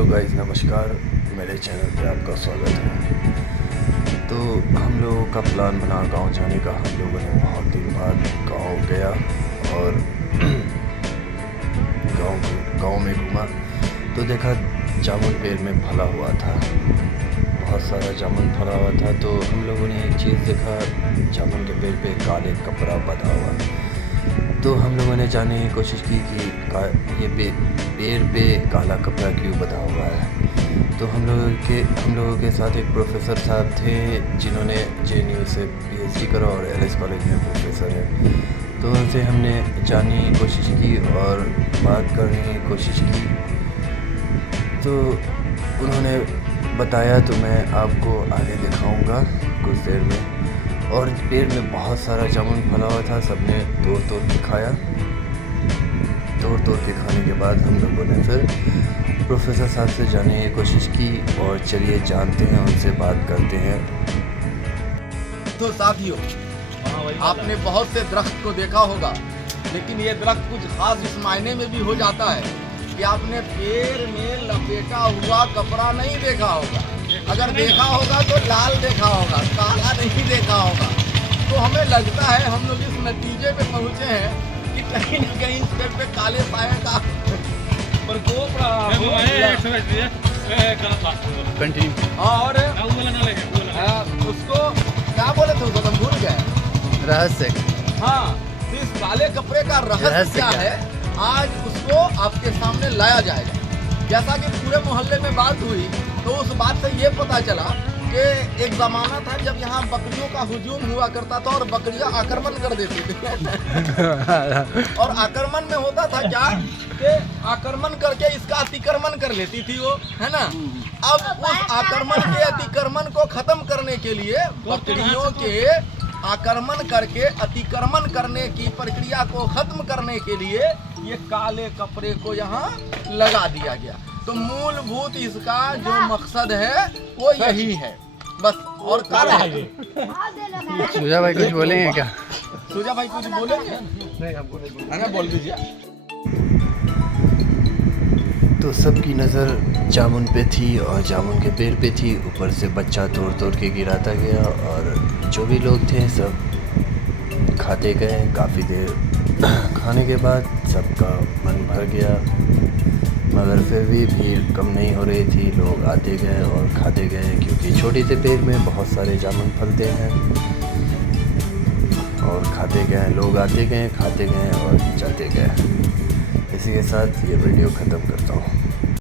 Hello guys, नमस्कार। मेरे channel पे आपका स्वागत है। तो हम लोगों का प्लान बना गांव जाने का। हम लोगों ने बहुत दिन बाद गांव गया और गांव में घूमा तो देखा जामुन पेड़ में फला हुआ था, बहुत सारा जामुन फला हुआ था। तो हम लोगों ने एक चीज़ देखा, जामुन के पेड़ पे काले कपड़ा बंधा हुआ। तो हम लोगों ने जानने की कोशिश की कि ये पेड़ पे काला कपड़ा क्यों बंधा हुआ है। तो हम लोगों के साथ एक प्रोफेसर साहब थे जिन्होंने JNU से PhD करा और LS कॉलेज में प्रोफेसर है। तो उनसे हमने जानने की कोशिश की और बात करने की कोशिश की। तो उन्होंने बताया, तो मैं आपको आगे दिखाऊंगा कुछ देर में। और पेड़ में बहुत सारा जामुन फला हुआ था, सबने तोड़ के खाया। तोड़ के खाने के बाद हम लोगों ने फिर प्रोफेसर साहब से जानने की कोशिश की और चलिए जानते हैं, उनसे बात करते हैं। तो साथियों, आपने बहुत से दरख्त को देखा होगा, लेकिन ये दरख्त कुछ खास इस मायने में भी हो जाता है कि आपने पेड़ में लपेटा हुआ कपड़ा नहीं देखा होगा। अगर देखा होगा तो लाल देखा होगा, काला नहीं देखा होगा। तो हमें लगता है हम लोग इस नतीजे पे पहुँचे हैं कि कहीं न कहीं इस पेड़ पे काले साये का प्रकोप रहा हो। और उसको क्या बोले थे, उसको तुम भूल गए। रहस्य। हाँ, तो इस काले कपड़े का रहस्य क्या है, आज उसको आपके सामने लाया जाएगा। जैसा कि पूरे मोहल्ले में बात हुई, तो उस बात से ये पता चला कि एक ज़माना था जब यहाँ बकरियों का हुजूम हुआ करता था और बकरियाँ आक्रमण कर देती थी। और आक्रमण में होता था क्या कि आक्रमण करके इसका अतिक्रमण कर लेती थी वो, है ना। अब उस आक्रमण के अतिक्रमण को खत्म करने के लिए बकरियों के आक्रमण करके अतिक्रमण करने की प्रक्रिया को खत्म करने के लिए ये काले कपड़े को यहाँ लगा दिया गया। तो मूलभूत इसका जो मकसद है वो यही है बस, और काला है। सुजा भाई कुछ बोलेंगे क्या? सुजा भाई कुछ बोलेंगे? नहीं, बोल दीजिए। तो सबकी नज़र जामुन पे थी और जामुन के पेड़ पे थी। ऊपर से बच्चा तोड़ के गिराता गया और जो भी लोग थे सब खाते गए। काफ़ी देर खाने के बाद सबका मन भर गया, मगर फिर भी भीड़ कम नहीं हो रही थी। लोग आते गए और खाते गए, क्योंकि छोटे से पेड़ में बहुत सारे जामुन फलते हैं। और खाते गए, लोग आते गए, खाते गए और जाते गए। इसी के साथ ये वीडियो ख़त्म करता हूँ।